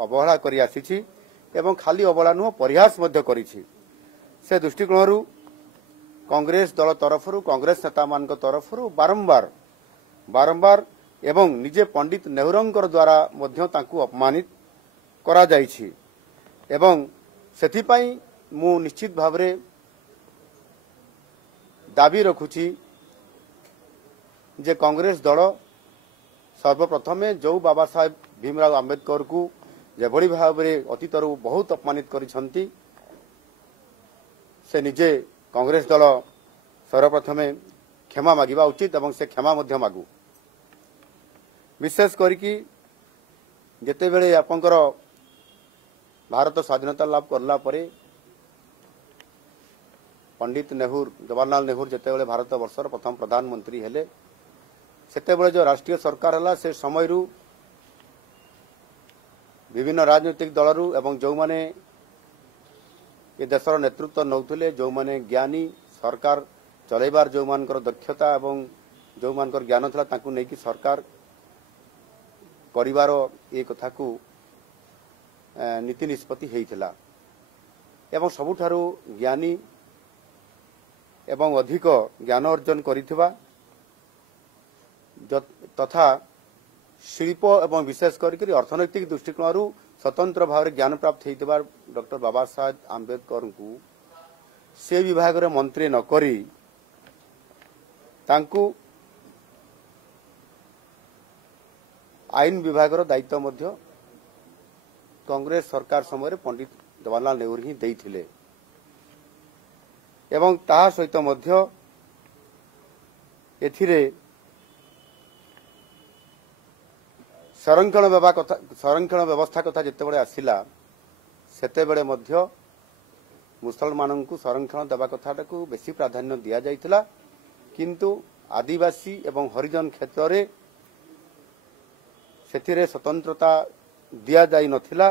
अवहेला करि आसीछि एवं खाली अवहेला नुह परिहास मध्य करिछि। से दृष्टिकोणरू कांग्रेस दल तरफरू कांग्रेस नेता मान तरफरू बारंबार बारंबार एवं निजे पंडित नेहरूंकर द्वारा मध्य तांकु अपमानित करा जाइछि एवं सेथिपाई मु निश्चित भावरे दाबी रखुछि जे कांग्रेस दल सर्वप्रथमे जो बाबा साहेब भीमराव आंबेडकर को जेभली भाव में अतीतरू बहुत अपमानित करिसंती से निजे कांग्रेस दल सर्वप्रथमे क्षमा मागिबा उचित एवं से क्षमा मध्य मागु। विशेष करिकी जेतेबेले आपनकर भारत स्वाधीनता लाभ करला परे पंडित नेहरू जवाहरलाल नेहरू जेतेबेले भारत वर्षर प्रथम प्रधानमंत्री हेले सेतेबेले जो राष्ट्रीय सरकार हला से समयरू विभिन्न राजनीतिक दलरू एवं जो माने ये देशर नेतृत्व नौथिले जो माने ज्ञानी सरकार चलैबार जो मानकर दक्षता एवं जो मानकर ज्ञान थला ताकू नेकी सरकार परिवार ये कथा को नीति निष्पत्ति हेइथिला एवं सबुठारू ज्ञानी एवं अधिक ज्ञान अर्जन करिथिबा तथा शिल्प एवं विशेष करके अर्थनैतिक दृष्टिकोणरू स्वतंत्र भाव में ज्ञान प्राप्त होता डॉक्टर बाबा साहेब आंबेडकर को से विभाग रे मंत्री न करी तांकु आईन विभाग दायित्व मध्य कांग्रेस सरकार समय पंडित जवाहरलाल नेहरू ही देइथिले एवं ता सहित मध्य एथिरे संरक्षण व्यवस्था कथा जितेबले आसिला सेतेबेले मध्य मुसलमान को संरक्षण देवा कथाटा को बेसी प्राधान्य दिया जाइथिला किंतु आदिवासी एवं हरिजन क्षेत्र रे सेथिरे स्वतंत्रता दिया जाई नथिला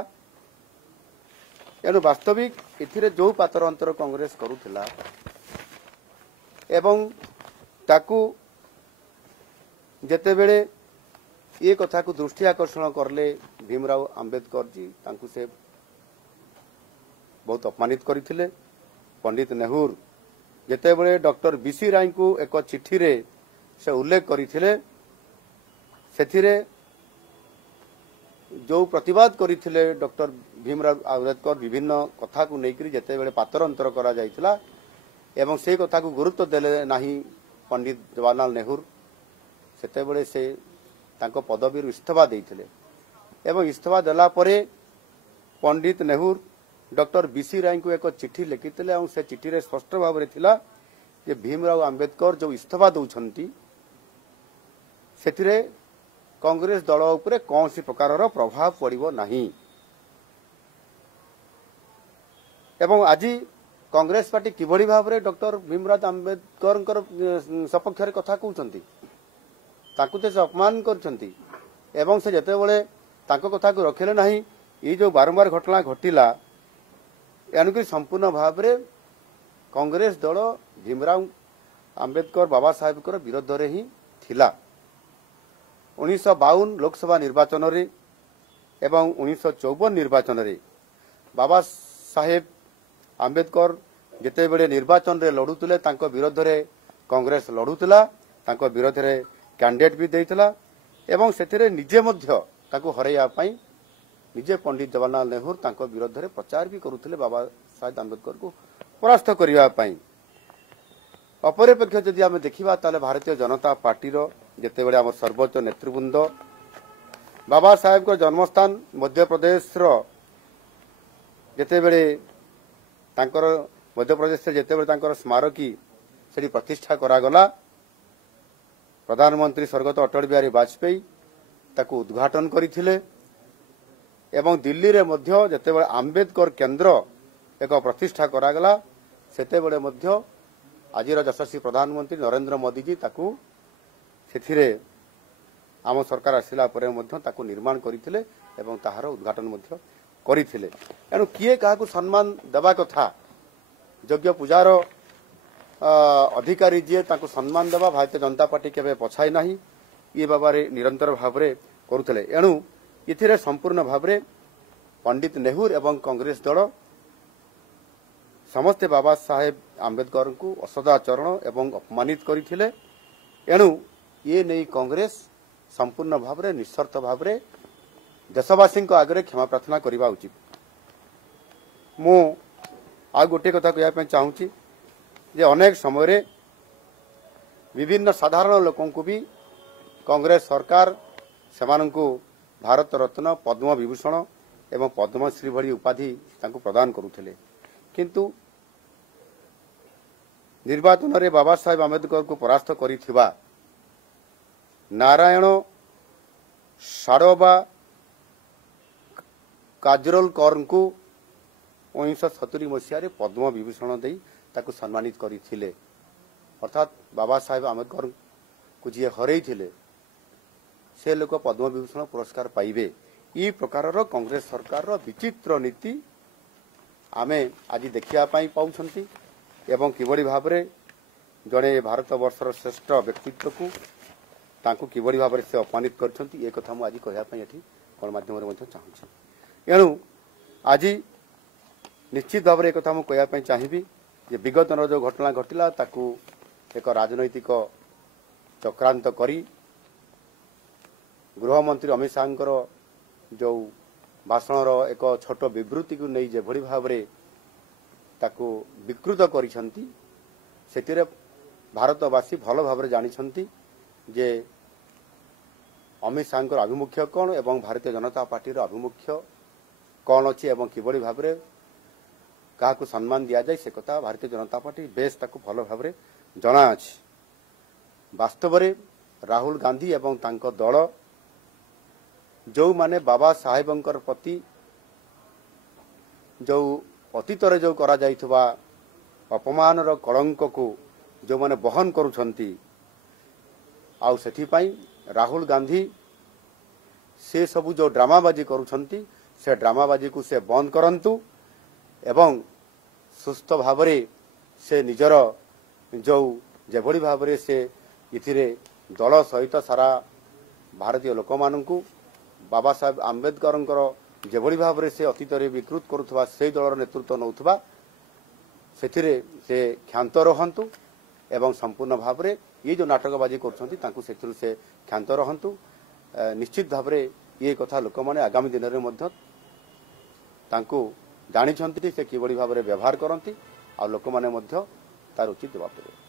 एनु वास्तविक एथिरे जो पातर अंतर कांग्रेस करुथिला एवं ताकू जेतेबेले ये कथा को दृष्टि आकर्षण करले भीमराव आंबेडकर जी तांकु से बहुत अपमानित करथिले। पंडित नेहरू जेतेबेले डॉक्टर बीसी राय को एक चिठी रे से उल्लेख करथिले सेथिरे जो प्रतिवाद करथिले डॉक्टर भीमराव आंबेडकर विभिन्न कथा को नेकरी जेतेबेले पातर अंतर करा जायतिला एवं से कथा को गुरुत्व देले नाही पंडित जवाहरलाल नेहरू सेतेबेले से तांको पदवी इस्तीफा देइथिले एवं इस्तीफा देला परे पंडित नेहरू डॉक्टर बीसी राय को एक चिठी लिखिथिले और से चिठी रे स्पष्ट भाव रे थिला जे भीमराव आंबेडकर जो इस्तीफा दउछंती सेथिरे कांग्रेस दल उपरे कौन सी प्रकार प्रभाव पड़िबो नाही एवं आज कांग्रेस पार्टी किभली भाव रे डॉक्टर भीमराव आंबेडकर सपक्ष रे कथा कहउछंती ताकू से अपमान करछंती एवं से जेतेबेले तांको कथा को रखिले नाही ये जो बारंबार घटना घटिला यानी संपूर्ण भाव रे कांग्रेस दल भीमराव आंबेडकर बाबा साहेब कर विरोध रे ही थिला। 1952 लोकसभा निर्वाचन रे एवं 1954 निर्वाचन रे बाबा साहेब आंबेडकर जेतेबेले निर्वाचन रे लड़ुतले तांको विरोध रे कांग्रेस लड़ुतला तांको विरोध रे कैंडिडेट भी देइतला एवं सेथिरे निजे मध्य ताको हरैया पई निजे पंडित जवाहरलाल नेहरू तांको विरोध रे प्रचार भी करुथिले बाबा साहेब आंबेडकर को परास्त करिया पई। अपरपेक्ष जदि आमे देखिबा ताले भारतीय जनता पार्टी रो जेतेबेले हमर सर्वोच्च नेतृवृंद बाबा साहेब को जन्मस्थान मध्य प्रदेश रो जेतेबेले तांकर मध्य प्रदेश से जेतेबेले तांकर स्मारकी सेठी प्रतिष्ठा करा गला प्रधानमंत्री स्वर्गत अटल बिहारी वाजपेयी ताकू उद्घाटन करथिले एवं दिल्ली रे मध्य जेतेबेले आंबेडकर केंद्र एक प्रतिष्ठा करा गला सेतेबेले मध्य आजिर यशस्वी प्रधानमंत्री नरेंद्र मोदी जी ताकू सेथिरे आम सरकार आसिला परे मध्य ताकू निर्माण करथिले एवं ताहार उद्घाटन मध्य करथिले। एनु किए काहाकू सम्मान देबा कथा योग्य पूजार अधिकारी जी ताकू सम्मान देबा भारतीय जनता पार्टी केबे पछाई नाही ये बाबा रे निरंतर भाव रे करुथले। एणु इथिरे संपूर्ण भाव रे पंडित नेहरू एवं कांग्रेस दल समस्ते बाबा साहेब आंबेडकर को असदाचरण एवं अपमानित करथिले। एणु ये नहीं कांग्रेस संपूर्ण भाव में निस्वार्थ भाव में देशवासी आगे क्षमा प्रार्थना करने उचित। मु आ गोटे कथा कहना चाहूँगी जे अनेक समय विभिन्न साधारण लोकों को भी कांग्रेस सरकार सेमानंकु भारत रत्न पद्म विभूषण एवं पद्मश्री भली उपाधि तांको प्रदान करुथिले, किंतु निर्वाचन रे बाबा साहेब आंबेडकर को परास्त करिथिबा नारायण साड़ोबा काजरोलकर को 1970 मसीह पद्म विभूषण दे ताकू सम्मानित करथिले। अर्थात बाबा साहेब आंबेडकर को जी हरई थिले से लोक पद्म विभूषण पुरस्कार पाइबे। ई प्रकार कांग्रेस सरकार विचित्र नीति आमे आज देखिया पाउछंती एवं किबड़ी भाव में जड़े भारत वर्षर श्रेष्ठ व्यक्तित्व को तांको किबड़ी भाव में से अपमानित करछंती ए कथा मु आज कहया पई एठी गणमाध्यम रे मध्ये चाहूछि। एणु आज निश्चित भाव में एक कथा मु कहया पई चाहिबी जे विगत जो घटना घटिला ताकू एक राजनैतिक चक्रांत करी गृहमंत्री अमित शाहर जो भाषण एक छोट विवृत्ति को नहीं जे भली भाव में ताकू विकृत करिसंती सेतिरे भारतवासी भल भाव में जानिछंती जे अमित शाहर आभिमुख्य कौन एवं भारतीय जनता पार्टी आभिमुख्य कौन अच्छी एवं किभली भाव में क्या सम्मान दि जाए से कथा भारतीय जनता पार्टी बेस ताकू भल भाव में जना अछि। वास्तव में राहुल गांधी एवं तांको दल जो माने बाबा साहेबंकर प्रति जो अतीत जो करा जाइथबा अपमान रो कलंक को जो माने बहन करुछंती आउ सेथि पई राहुल गांधी से सबु जो ड्रामाबाजी करुछंती से ड्रामाबाजी को से बंद करंतु एवं सुस्थ भाव से निजर जो जेभली भाव से इथिरे दल सहित सारा भारतीय लोक मानू बाबा साहेब आंबेडकर जेभली भाव से अतीत विकृत करुवा से दलर नेतृत्व नौथबा सेथिरे से क्षांत रहंतु एवं संपूर्ण भाव में ये जो नाटकबाजी कर से क्षांत रहंतु। निश्चित भाव में ये कथा लोक माने आगामी दिन में मध्य तांको जानिछंती से किभली भाव में व्यवहार करती आ लोक माने मध्य तार उचित जवाब देबे।